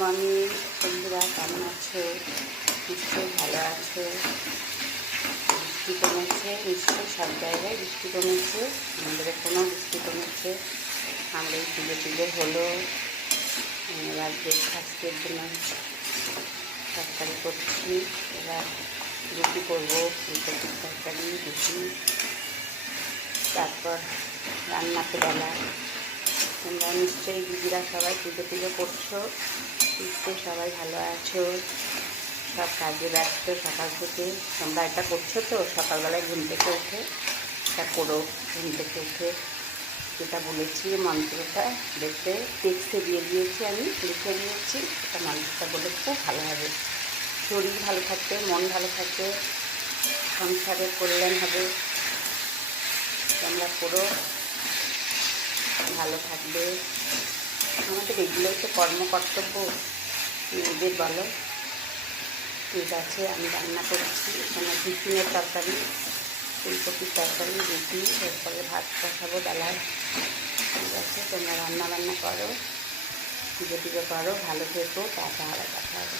Morning বন্ধুরা, কেমন আছো? নিশ্চয়ই ভালো আছো। বৃষ্টি কমেছে, নিশ্চয়ই সব জায়গায় বৃষ্টি কমেছে, আমাদের এখানেও বৃষ্টি কমেছে। আমরা এই পুজো হলো, এবার ব্রেকফাস্টের জন্য তরকারি করছি। এবার রুটি করবো, ফুলকপির তরকারি, রুটি। তারপর রান্নাতে বেলা। তোমরা নিশ্চয়ই দিদিরা সবাই পুজো করছো, নিশ্চয়ই সবাই ভালো আছো। সব কাজে ব্যস্ত সকাল থেকে। তোমরা এটা করছো তো? সকালবেলায় ঘুম থেকে উঠে এটা করো। ঘুম থেকে উঠে যেটা বলেছি মন্ত্রটা দেখতে টেক্সটে দিয়ে দিয়েছি, আমি লিখে দিয়েছি। এটা মন্ত্রটা বলে খুব ভালো হবে। শরীর ভালো থাকবে, মন ভালো থাকবে, সংসারের কল্যাণ হবে। তোমরা করো, ভালো থাকবে। আমাদের এগুলোই তো কর্তব্য, মেয়েদের বলো। ঠিক আছে, আমি রান্না করছি। এখানে টিফিনের তরকারি, ফুলকপির তরকারি, রুটি, এরপরে ভাত বসাবো বেলায়। ঠিক আছে, তোমরা রান্না বান্না করো, পুজো করো, ভালো থেকো। টাটা, আবার কথা হবে।